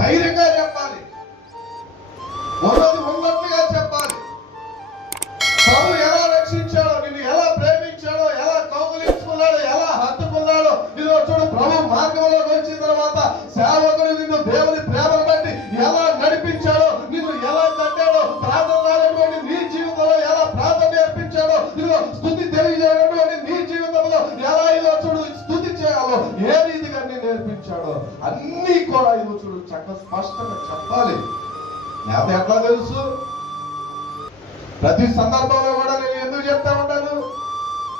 ధైర్యంగా చెప్పాలి, ఉన్నది ఉన్నట్టుగా చెప్పాలి. ప్రభు ఎలా రక్షించాడో, నిన్ను ఎలా ప్రేమించాడో, ఎలా కౌగులించుకున్నాడో, ఎలా హత్తుకున్నాడో. ఇదిగో చూడు, ప్రభు మార్గంలోకి వచ్చిన తర్వాత సేవకుడు నిన్ను దేవుని ప్రేమను బట్టి ఎలా నడిపించాడో, నిన్ను ఎలా కట్టాడో, ప్రార్థనటువంటి నీ జీవితంలో ఎలా ప్రార్థన నేర్పించాడో, ఇదిగో స్తుతి తెలియజేయటువంటి నీ జీవితంలో ఎలా ఇదిగో చూడు స్తుతి చేయాలో ఏ రీతిగా నేర్పించాడో అన్ని కూడా ఇదిగో చూడు చక్కగా స్పష్టంగా చెప్పాలి. లేకపోతే ఎట్లా తెలుసు? ప్రతి సందర్భంలో కూడా నేను ఎందుకు చెప్తా ఉంటాను,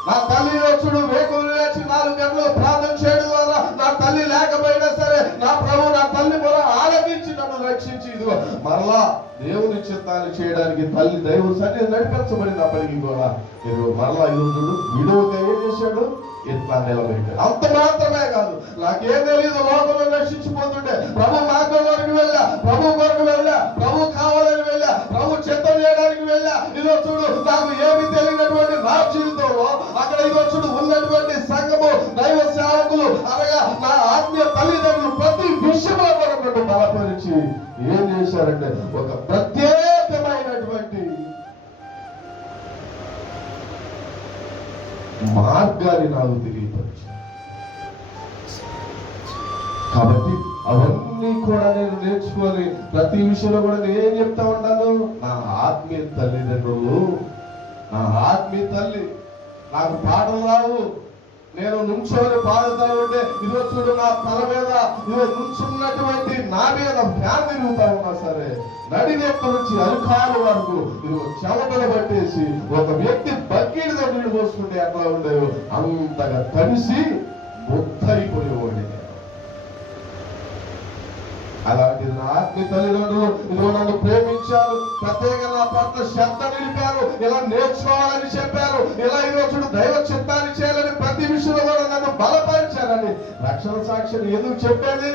నా తల్లి చూడు వేకులు లేచి 4 గంటలు ప్రార్థన చేయడం ద్వారా నా తల్లి లేకపోయినా సరే నా ప్రభు నా తల్లి కూడా ఆలకించి నన్ను రక్షించి ఇదిగో మరలా దేవుని చిత్తాన్ని చేయడానికి తల్లి దైవ సన్నిధి నడిపించబడినప్పటికీ కూడా ఇదిగో మరలా ఈరోజు విడువగా ఏం చేశాడు, ఎట్లా నిలబెట్టాడు. అంత మాత్రమే కాదు, నాకేం తెలియదు, లోకంలో రక్షించిపోతుంటే ప్రభు మార్గం వరకు వెళ్ళా, ప్రభు కొరకు వెళ్ళా, ప్రభు కావాలని వెళ్ళా, ప్రభు చిత్తం చేయడానికి వెళ్ళా. ఇదో చూడు, నాకు ఏమి తెలియనటువంటి నా జీవితంలో అక్కడ ఇదో చూడు ఉన్నటువంటి సంఘము, దైవ సేవకులు అనగా నా ఆత్మీయ తల్లిదండ్రులు ప్రతి విషయంలో కూడా బలపరిచి ఏం చేశారంటే ఒక ప్రత్యేకమైనటువంటి మార్గాన్ని నాకు తెలియపరిచారు. కాబట్టి అవన్నీ కూడా నేను నేర్చుకొని ప్రతి విషయంలో కూడా నేను ఏం చెప్తా ఉంటాను, నా ఆత్మీయ తల్లిదండ్రులు, నా ఆత్మీయ తల్లి, నాకు పాటలు రావు, నేను నుంచోని పాడుతా ఉంటే ఇదిగో చూడు నా తల మీద ఇదిగో నుంచున్నటువంటి నా మీద ఫ్యాన్ తిరుగుతా ఉన్నా సరే నడినెక్క నుంచి అరికాలు వరకు ఇదిగో చెమటలు పట్టేసి ఒక వ్యక్తి బకెట్తో నీళ్లు పోసుకుంటే ఎట్లా ఉండేవో అంతగా కలిసి ముద్దయిపోయేవాడి. అలాంటి నా ఆత్మీయ తల్లిదండ్రులు ఇదిగో నన్ను ప్రేమించారు, ప్రత్యేకంగా నా పట్ల శ్రద్ధ నిలిపారు, ఇలా నేర్చుకోవాలని చెప్పారు, ఇలా ఈరోజు దైవ చిత్తాన్ని చేయాలని ప్రతి విషయంలో కూడా నన్ను బలపరిచారని రక్షణ సాక్ష్యం ఎందుకు చెప్పేది?